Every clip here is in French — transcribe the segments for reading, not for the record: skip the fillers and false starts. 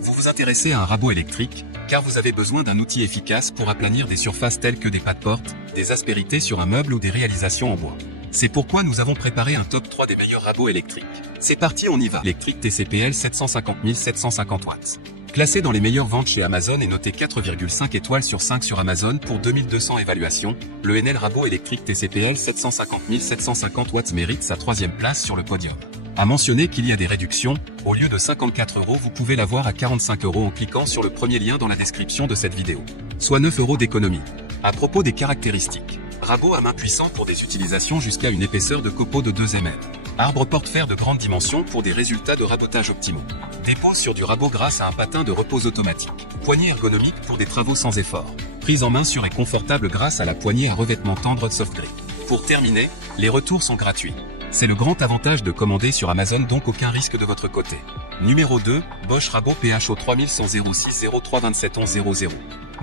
Vous vous intéressez à un rabot électrique, car vous avez besoin d'un outil efficace pour aplanir des surfaces telles que des pas-de-porte, des aspérités sur un meuble ou des réalisations en bois. C'est pourquoi nous avons préparé un top 3 des meilleurs rabots électriques. C'est parti, on y va. Électrique TCPL 750 750 watts. Classé dans les meilleures ventes chez Amazon et noté 4,5 étoiles sur 5 sur Amazon pour 2200 évaluations, le Enel rabot électrique TCPL 750 750 watts mérite sa 3e place sur le podium. À mentionner qu'il y a des réductions, au lieu de 54 €, vous pouvez l'avoir à 45 € en cliquant sur le premier lien dans la description de cette vidéo. Soit 9 € d'économie. À propos des caractéristiques. Rabot à main puissant pour des utilisations jusqu'à une épaisseur de copeaux de 2 mm. Arbre porte-fer de grande dimension pour des résultats de rabotage optimaux. Dépose sur du rabot grâce à un patin de repose automatique. Poignée ergonomique pour des travaux sans effort. Prise en main sûre et confortable grâce à la poignée à revêtement tendre Soft Grip. Pour terminer, les retours sont gratuits. C'est le grand avantage de commander sur Amazon, donc aucun risque de votre côté. Numéro 2, Bosch Rabot PHO 3100 06 03 27 11 00.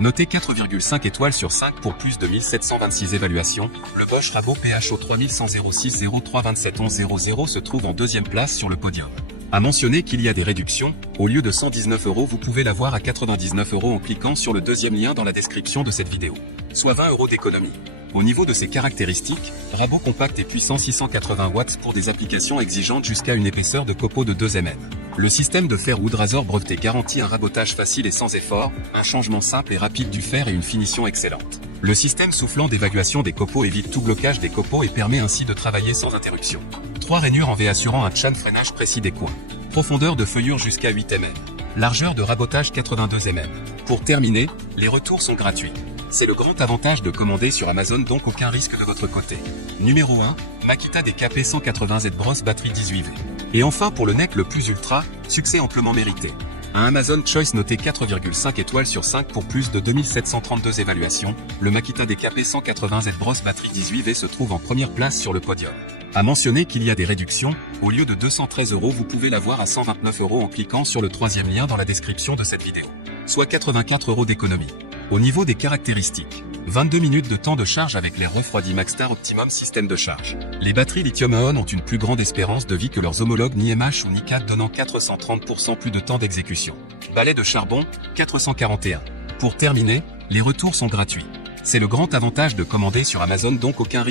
Noté 4,5 étoiles sur 5 pour plus de 1726 évaluations, le Bosch Rabot PHO 3100 06 03 27 11 00 se trouve en 2e place sur le podium. À mentionner qu'il y a des réductions, au lieu de 119 €, vous pouvez l'avoir à 99 € en cliquant sur le 2e lien dans la description de cette vidéo. Soit 20 € d'économie. Au niveau de ses caractéristiques, rabot compact et puissant 680 watts pour des applications exigeantes jusqu'à une épaisseur de copeaux de 2 mm. Le système de fer Wood Razor breveté garantit un rabotage facile et sans effort, un changement simple et rapide du fer et une finition excellente. Le système soufflant d'évacuation des copeaux évite tout blocage des copeaux et permet ainsi de travailler sans interruption. 3 rainures en V assurant un chan freinage précis des coins. Profondeur de feuillure jusqu'à 8 mm. Largeur de rabotage 82 mm. Pour terminer, les retours sont gratuits. C'est le grand avantage de commander sur Amazon, donc aucun risque de votre côté. Numéro 1, Makita DKP 180Z brosse batterie 18V. Et enfin pour le NEC le plus ultra, succès amplement mérité. Un Amazon Choice noté 4,5 étoiles sur 5 pour plus de 2732 évaluations, le Makita DKP 180Z brosse batterie 18V se trouve en première place sur le podium. À mentionner qu'il y a des réductions, au lieu de 213 €, vous pouvez l'avoir à 129 € en cliquant sur le 3e lien dans la description de cette vidéo. Soit 84 € d'économie. Au niveau des caractéristiques, 22 minutes de temps de charge avec l'air refroidi MaxStar Optimum système de charge. Les batteries lithium-ion ont une plus grande espérance de vie que leurs homologues NiMH ou Nikad, donnant 430% plus de temps d'exécution. Balai de charbon, 441. Pour terminer, les retours sont gratuits. C'est le grand avantage de commander sur Amazon, donc aucun risque.